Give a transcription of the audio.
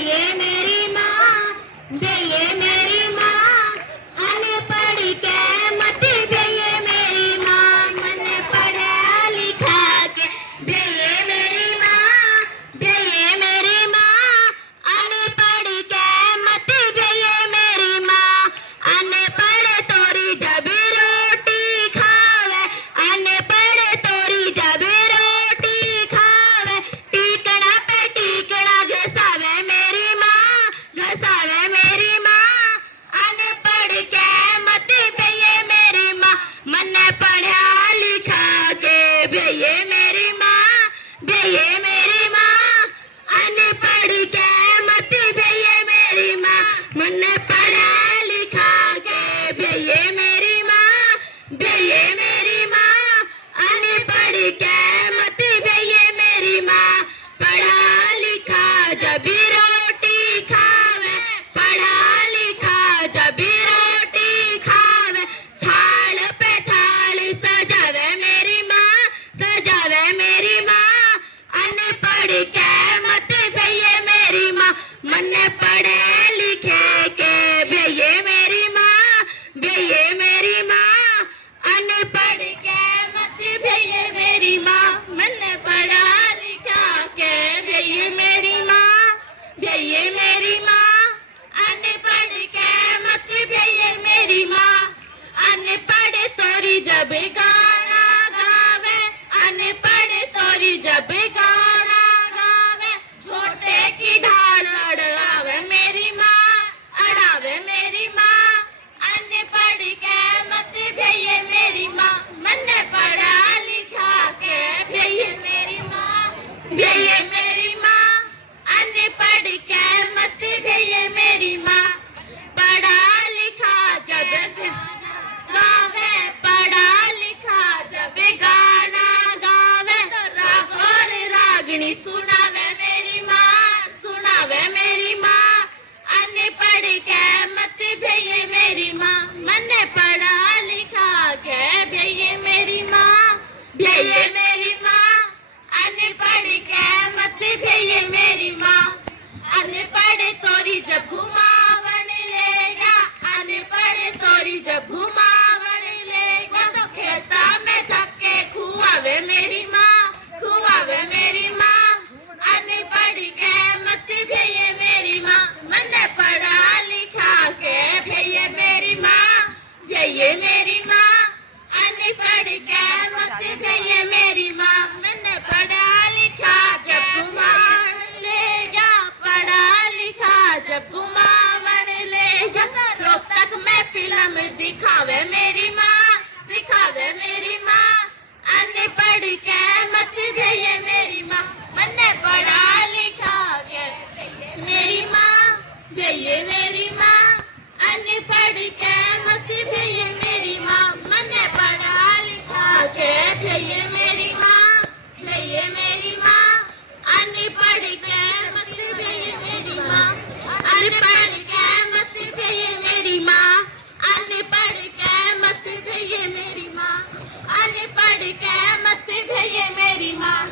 ये मेरी माँ, ये मेरी माँ, अनपढ़ के मत ये मेरी माँ, मन पढ़ा लिखा के ये मेरी माँ, ये मेरी माँ, अनपढ़ के मत ये मेरी माँ, अनपढ़ तोरी जब रोटी खावे, अनपढ़ तोरी जब रोटी खावे, टीकड़ा पे टीकड़ा घसावे मेरी माँ, घसावे मेरी माँ, अनपढ़ के मत ये मेरी माँ, मन पढ़ा लिखा के ये मेरी माँ, ये मेरी माँ, अनपढ़ के मत ये मेरी माँ, मन पढ़ा लिखा के ये मेरी माँ, ये मेरी माँ, अनपढ़ के मत ये मेरी माँ, पढ़ा लिखा जब रोटी खावे, पढ़ा लिखा जब रोटी खावे, थाल पे थाल सजावे मेरी माँ, सजावे मेरी माँ, अनपढ़ के मत ये मेरी माँ, मन पढ़े लिखे के ये मेरी माँ, ये मेरी माँ, अनपढ़ के मत ये मेरी माँ, मन पढ़ा लिखा के ये मेरी माँ, ये मेरी माँ, अनपढ़ के मत ये मेरी माँ, अनपढ़ तोरी जब गाना गावे, अनपढ़ तोरी जब गाना गावे, छोटे की ढाल अड़ावे मेरी माँ, अड़ावे मेरी माँ, अनपढ़ के मत ये मेरी माँ, मन पढ़ा लिखा के ये मेरी माँ, ये मेरी माँ, अनपढ़ के मत ये मेरी माँ, पढ़ा लिखा जब गावे, पढ़ा लिखा जब गाना गावे, राग और रागनी सुनावे मेरी माँ, सुनावे मेरी माँ, अनपढ़ के मत ये मेरी माँ, मन पढ़ा लिखा के ये मेरी माँ, ये मेरी माँ, अनपढ़ के मत ये मेरी माँ, अनपढ़ तोरी जब घुमावन ले जा, अनपढ़ तोरी जब घुमावन ले जा, तो खेता में धक्के खुआवे मेरी माँ, खुआवे मेरी माँ, अनपढ़ के मत ये मेरी माँ, मन पढ़ा लिखा के ये मेरी माँ, ये मेरी माँ, अनपढ़ के मत ये मेरी माँ, मन पढ़ा लिखा जब घुमावन ले जा, पढ़ा लिखा जब घुमावन ले जा, रोहतक में फिल्म दिखावे मेरी माँ, दिखावे मेरी माँ, अनपढ़ के मत ये मेरी माँ, मन पढ़ा लिखा के मेरी माँ, ये मेरी माँ, अनपढ़ के मत ये मेरी माँ, मन पढ़ा लिखा के ये मेरी माँ, ये मेरी माँ, अनपढ़ के मत ये मेरी माँ, अनपढ़ के मत ये मेरी माँ, अनपढ़ के मत ये मेरी माँ, अनपढ़ के मत ये मेरी माँ।